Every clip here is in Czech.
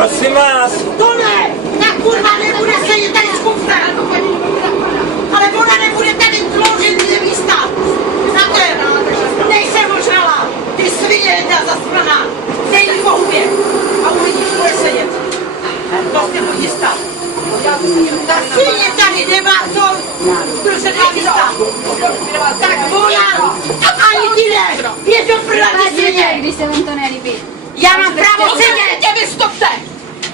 Prosím vás. To ne! Ta kurva nebude sedět tady s kufrem! Ale ona nebude tady dloužit místa! Znáte, nejsem ožrala! Ty svině jedna zaspraná! Dej jí po hubě! A uvidíš, bude sedět! To se bude stát! Ta svině tady nemá co zkrušená místa! Tak ona ani ti ne! Je to první svině! Když se vám to nelíbí. Já mám právo sedět! Okamžitě vystupte!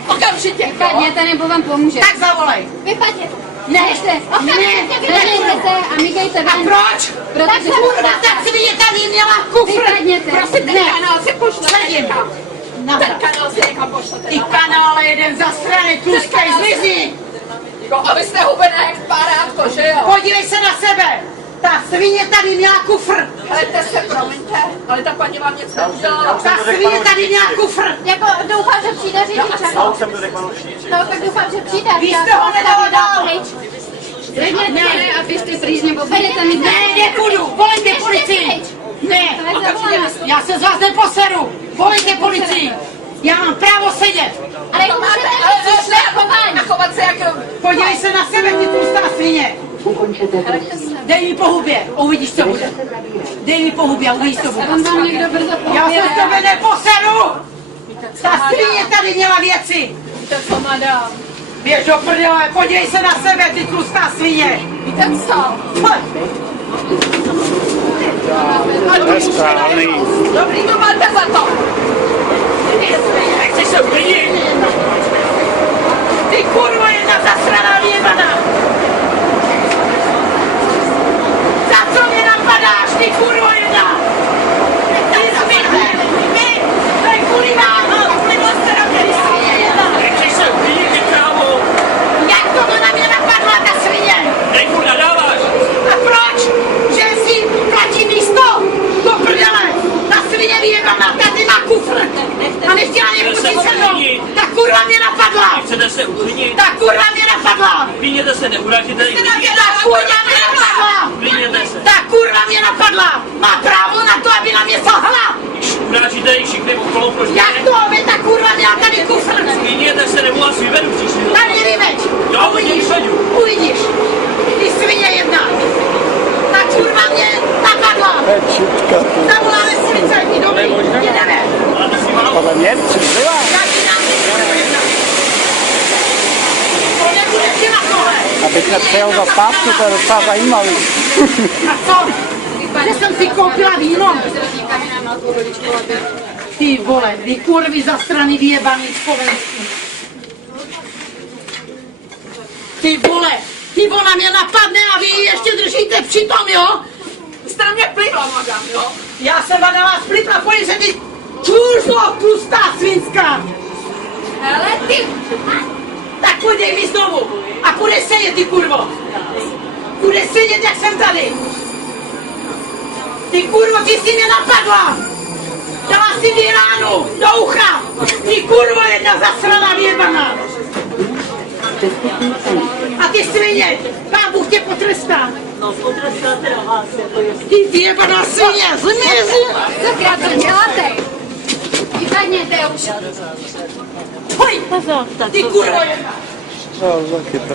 Okamžitě! Vypadněte nebo vám pomůže. Tak zavolej! Vypadněte! Ne! Vypadněte se a mykejte A ven. proč? Protože Kurva, ta svině tady měla kufr! vypadněte. Prosím, ten kanál si pošlete Sedím. někam! Ten kanál si někam pošlete! Ty kanále jeden zasraný, tluskej, zmizni! A vy jste hubená jak párátko, že jo? Podívej se na sebe! Ta svině tady měla kufr! Helejte se, promiňte, ale ta paní vám nic neudělala. Ta svině tady měla kufr! Jako doufám, že přijde řidič. Já už jsem to řekl panu řidiči. No tak doufám, že přijde. Vy jste ho nedala dál! Ne, a běžte pryč, nebo budete mít... Ne, nepůjdu! Volejte policii! Ne! Já se z vás neposeru! Volejte policii! Já mám právo sedět! Ale jak máte slušné chování. Chovat se jak... Podívej se na sebe, ty tlustá svině! Dej mi po hubě, uvidíš, co bude. Dej mi po hubě, uvidíš, co bude. On vám někdo brzo Já povede. se z tebe neposeru! Ta svině tady měla věci! Víte co, madam? Běž do prdele, podívej se na sebe, ty tlustá svině! Víte co? To je správný. Dobrý, To máte za to! nechceš se uklidit? Ty kurvo, jedna zasraná vyjebaná! Za co mě napadáš, ty kurvo jedna? Ty zmizne! Vy! To je kvůli vám! Kvůli monsterovi, ty svině jedna! Nechceš se uklidit, ty krávo. Jak to na mě napadla, ta svině? Teď mu nadáváš. A proč? Že si platí místo? Do prdele! Ta svině vyjebaná, tady má kufr! A nechtěla mě pustit se mnou! Ta kurva mě napadla! Chcete se uklidnit? Ta kurva mě napadla! Klidněte se, neurážíte jich lidi. Ta kurva mě napadla! Klidněte se. Ta kurva mě napadla! Má právo na to, aby na mě sahla! Když urážíte jich všichni okolo, proč ne? Jak to, aby ta kurva měla tady kufr? Klidněte se, nebo vás vyvedu příští. Tady vyveď! Já Uvidíš! vyvedu. Uvidíš! Ty svině jedna! Ta kurva mě napadla! Zavoláme policajti, dobrý, jedeme! Ale ty si malou. Podle mě přišla. Já ti dám ty kurva jedna! To nebude ti na tohle! Abych nepřejel za stávku, to je docela zajímavý. A co? Že jsem si koupila víno? Ty vole, vy kurvy za strany vyjebaný slovenský. Ty vole, ty ona mě napadne a vy ji ještě držíte přitom, jo? Jste na mě plivla, madam, jo? Já jsem na vás plipla, pojď se ty čůžlo, tlustá svinská. Hele, ty... Tak podej mi znovu a půjdeš sedět, ty kurvo. Půjdeš sedět, jak jsem tady. Ty kurvo, ty jsi mě napadla. Dala si mi ránu do ucha. Ty kurvo, jedna zasraná vyjebaná. A ty svině, Pán Bůh tě potrestá. No, potrestáte na vás, jako jestli... Ty vyjebaná svině, zmizi. Tak já to děláte. Vypadněte už. Hoj, ty kurvo jedna. No, taky to.